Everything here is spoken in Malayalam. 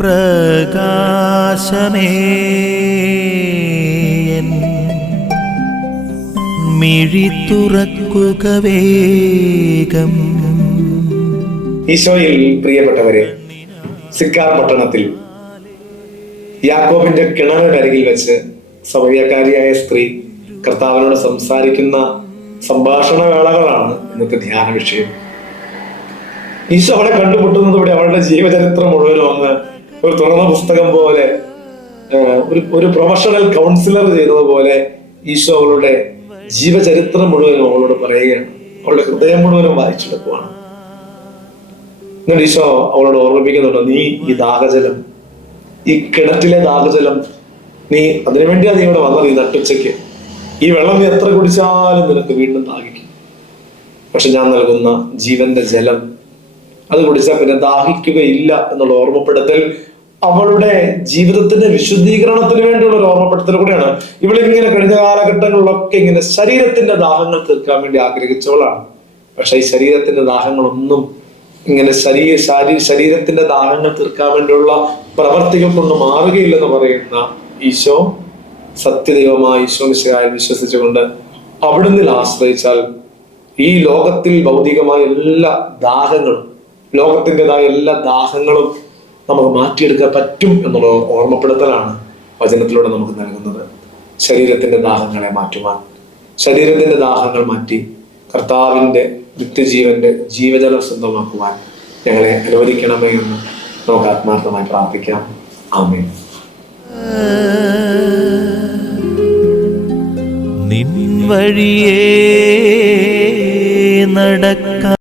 പ്രകാശമേ. മിഴി വേഗം. ഈശോയിൽ പ്രിയപ്പെട്ടവരെ സിക്കാർ പട്ടണത്തിൽ യാക്കോബിന്റെ കിണറിനരികിൽ വെച്ച് സമയക്കാരിയായ സ്ത്രീ കർത്താവിനോട് സംസാരിക്കുന്ന സംഭാഷണ വേളകളാണ് ഇന്നത്തെ ധ്യാന വിഷയം. ഈശോ അവളെ കണ്ടുമുട്ടുന്നത് അവളുടെ ജീവചരിത്രം മുഴുവനും അങ്ങ് ഒരു തുറന്ന പുസ്തകം പോലെ ഒരു ഒരു പ്രൊഫഷണൽ കൗൺസിലർ ചെയ്തതുപോലെ ഈശോ അവളുടെ ജീവചരിത്രം മുഴുവനും അവളോട് പറയുകയാണ്. അവളുടെ ഹൃദയം മുഴുവനും വായിച്ചെടുക്കുവാണ്. എന്നിട്ട് ഈശോ അവളോട് ഓർമ്മിപ്പിക്കുന്നുണ്ട് നീ ഈ ദാഹജലം ഈ കിണറ്റിലെ ദാഹജലം നീ അതിനുവേണ്ടിയാണ് നീ ഇവിടെ വന്നത് ഈ നട്ടുച്ചയ്ക്ക്. ഈ വെള്ളം നീ എത്ര കുടിച്ചാലും നിനക്ക് വീണ്ടും ദാഹിക്കും. പക്ഷെ ഞാൻ നൽകുന്ന ജീവന്റെ ജലം അത് കുടിച്ചാൽ പിന്നെ ദാഹിക്കുകയില്ല എന്നുള്ള ഓർമ്മപ്പെടുത്തൽ അവളുടെ ജീവിതത്തിന്റെ വിശുദ്ധീകരണത്തിന് വേണ്ടിയുള്ള ഒരു ഓർമ്മപ്പെടുത്തൽ കൂടെയാണ്. ഇവളിങ്ങനെ കഴിഞ്ഞ കാലഘട്ടങ്ങളിലൊക്കെ ഇങ്ങനെ ശരീരത്തിന്റെ ദാഹങ്ങൾ തീർക്കാൻ വേണ്ടി ആഗ്രഹിച്ചവളാണ്. പക്ഷെ ഈ ശരീരത്തിന്റെ ദാഹങ്ങളൊന്നും ഇങ്ങനെ ശരീര ശാരീ- ശരീരത്തിന്റെ ദാഹങ്ങൾ തീർക്കാൻ വേണ്ടിയുള്ള പ്രവർത്തികൾ കൊണ്ട് മാറുകയില്ലെന്ന് പറയുന്ന ഈശോ സത്യദൈവമായ ഈശോ മിശിഹായിൽ വിശ്വസിച്ചുകൊണ്ട് അവിടുന്ന് ആശ്രയിച്ചാൽ ഈ ലോകത്തിൽ ഭൗതികമായ എല്ലാ ദാഹങ്ങളും ലോകത്തിന്റെതായ എല്ലാ ദാഹങ്ങളും നമുക്ക് മാറ്റിയെടുക്കാൻ പറ്റും എന്നുള്ള ഓർമ്മപ്പെടുത്തലാണ് വചനത്തിലൂടെ നമുക്ക് നൽകുന്നത്. ശരീരത്തിന്റെ ദാഹങ്ങളെ മാറ്റുവാൻ. ശരീരത്തിന്റെ ദാഹങ്ങൾ മാറ്റി കർത്താവിന്റെ നിത്യജീവന്റെ ജീവജലം സ്വന്തമാക്കുവാൻ ഞങ്ങളെ അനുവദിക്കണമേ എന്ന് നമുക്ക് ആത്മാർത്ഥമായി പ്രാർത്ഥിക്കാം. ആമേ നിൻ വഴിയേ നടക്ക